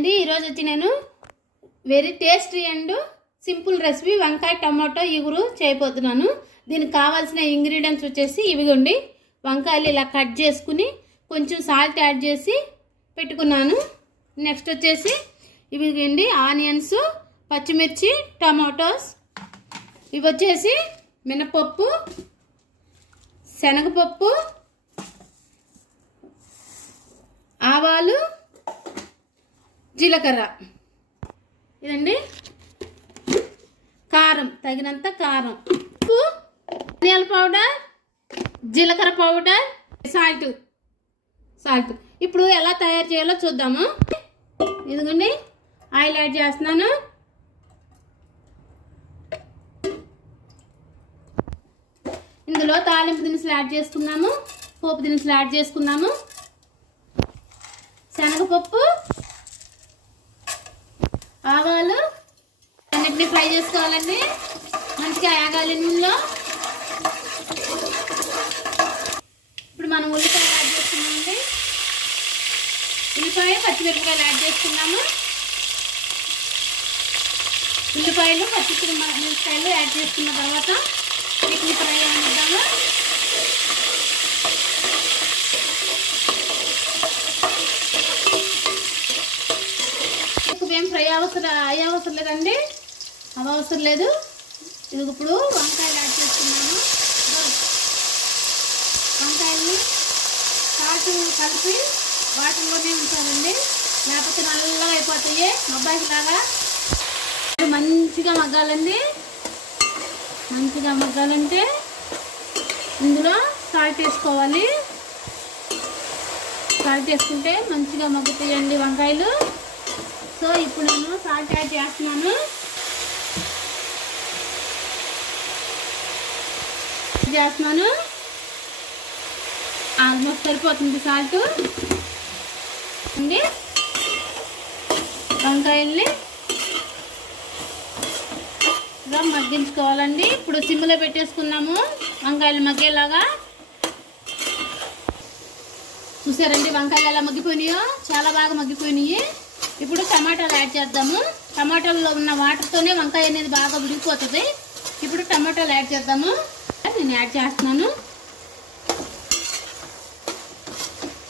అండి, ఈరోజు వచ్చి నేను very tasty and simple recipe వంకాయ టమాటో ఇగురు చేయబోతున్నాను. దీనికి కావాల్సిన ఇంగ్రీడియంట్స్ వచ్చేసి ఇవిగోండి. వంకాయలు ఇలా కట్ చేసుకుని కొంచెం సాల్ట్ యాడ్ చేసి పెట్టుకున్నాను. నెక్స్ట్ వచ్చేసి ఇవిగండి ఆనియన్స్, పచ్చిమిర్చి, టమాటోస్. ఇవి వచ్చేసి మినపప్పు, శనగపప్పు, ఆవాలు, జీలకర్ర. ఇదండి కారం, తగినంత కారం, ఉప్పు, ధనియాల పౌడర్, జీలకర్ర పౌడర్, సాల్ట్. ఇప్పుడు ఎలా తయారు చేయాలో చూద్దాము. ఇదిగోండి ఆయిల్ యాడ్ చేస్తున్నాను. ఇందులో తాలింపు దినుసులు యాడ్ చేసుకున్నాము, పోపు దినుసులు యాడ్ చేసుకున్నాము. శనగపప్పు, ఆవాలు అన్నిటినీ ఫ్రై చేసుకోవాలండి. మంచిగా ఆగాలి నూనెలో. ఇప్పుడు మనం ఉల్లిపాయ యాడ్ చేసుకున్నామండి. ఉల్లిపాయ, పచ్చిమిరపకాయలు యాడ్ చేసుకున్నాము. ఉల్లిపాయలు, పచ్చిమిరపకాయలు యాడ్ చేసుకున్న తర్వాత వీటిని ఫ్రై అనిద్దాము. ఏం ఫ్రై అవసరం లేదండి, అవసరం లేదు. ఇది ఇప్పుడు వంకాయలు యాడ్ చేసుకున్నాము. వంకాయలు సాల్ట్ కలిపి వాటర్లోనే ఉంచాలండి, లేకపోతే నల్లగా అయిపోతాయి, మొబ్బాయి లాగా. మంచిగా మగ్గాలండి. మంచిగా మగ్గాలంటే ఇందులో సాల్ట్ వేసుకోవాలి. సాల్ట్ వేసుకుంటే మంచిగా మగ్గుతాయండి వంకాయలు. సో ఇప్పుడు నేను సాల్ట్ యాడ్ చేస్తున్నాను. ఆల్మోస్ట్ సరిపోతుంది సాల్ట్ అండి. వంకాయల్ని ఇలా మగ్గించుకోవాలండి. ఇప్పుడు సిమ్లో పెట్టేసుకున్నాము వంకాయలు మగ్గేలాగా. చూసారండి వంకాయలు ఎలా మగ్గిపోయినాయో, చాలా బాగా మగ్గిపోయినాయి. ఇప్పుడు టమాటాలు యాడ్ చేద్దాము. టమాటాల్లో ఉన్న వాటర్తోనే వంకాయ అనేది బాగా ఉడికిపోతుంది. ఇప్పుడు టమాటాలు యాడ్ చేద్దాము. నేను యాడ్ చేస్తున్నాను.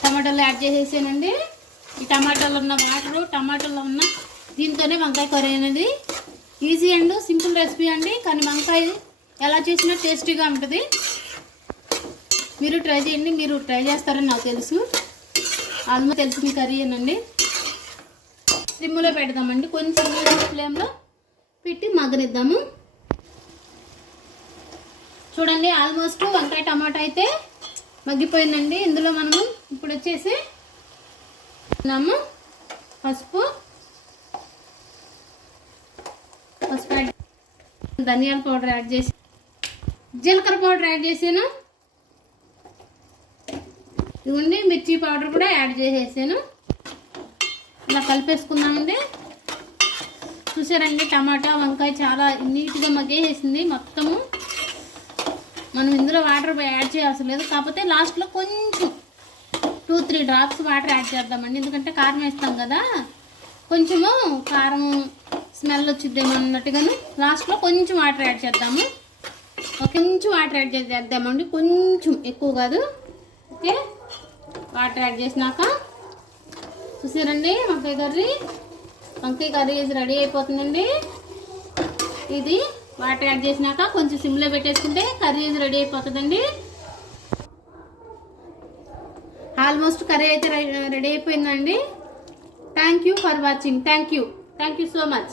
టమాటాలు యాడ్ చేసేసానండి. ఈ టమాటాలో ఉన్న వాటరు, టమాటాలో ఉన్న దీంతోనే వంకాయ కర్రీ అనేది ఈజీ అండ్ సింపుల్ రెసిపీ అండి. కానీ వంకాయ ఎలా చేసినా టేస్టీగా ఉంటుంది. మీరు ట్రై చేయండి. మీరు ట్రై చేస్తారని నాకు తెలుసు, ఆల్మోస్ట్ తెలిసిన కర్రీ ఏనండి. సిమ్లో పెడదామండి. కొంచెం మీడియం ఫ్లేమ్లో పెట్టి మగ్గనిద్దాము. చూడండి ఆల్మోస్ట్ వంకాయ టమాటా అయితే మగ్గిపోయిందండి. ఇందులో మనము ఇప్పుడు వచ్చేసి పసుపు యాడ్, ధనియాల పౌడర్ యాడ్ చేసి, జీలకర్ర పౌడర్ యాడ్ చేసాను. ఇదిగోండి మిర్చి పౌడర్ కూడా యాడ్ చేసేసాను. ఇలా కలిపేసుకుందామండి. చూసారండి టమాటా వంకాయ చాలా నీట్గా మగ్గేసేసింది మొత్తము. మనం ఇందులో వాటర్ యాడ్ చేయాల్సిన లేదు, కాకపోతే లాస్ట్లో కొంచెం 2-3 డ్రాప్స్ వాటర్ యాడ్ చేద్దామండి. ఎందుకంటే కారం వేస్తాం కదా, కొంచెము కారం స్మెల్ వచ్చిద్దేమో అన్నట్టుగాను లాస్ట్లో కొంచెం వాటర్ యాడ్ చేద్దాము. కొంచెం వాటర్ యాడ్ చేద్దామండి, కొంచెం ఎక్కువ కాదు. ఓకే, వాటర్ యాడ్ చేసినాక చూసారండి వంకాయ కర్రీ రెడీ అయిపోతుందండి. ఇది వాటర్ యాడ్ చేసినాక కొంచెం సిమ్లో పెట్టేసుకుంటే కర్రీ రెడీ అయిపోతుందండి. ఆల్మోస్ట్ కర్రీ అయితే రెడీ అయిపోయిందండి. Thank you for watching. Thank you so much.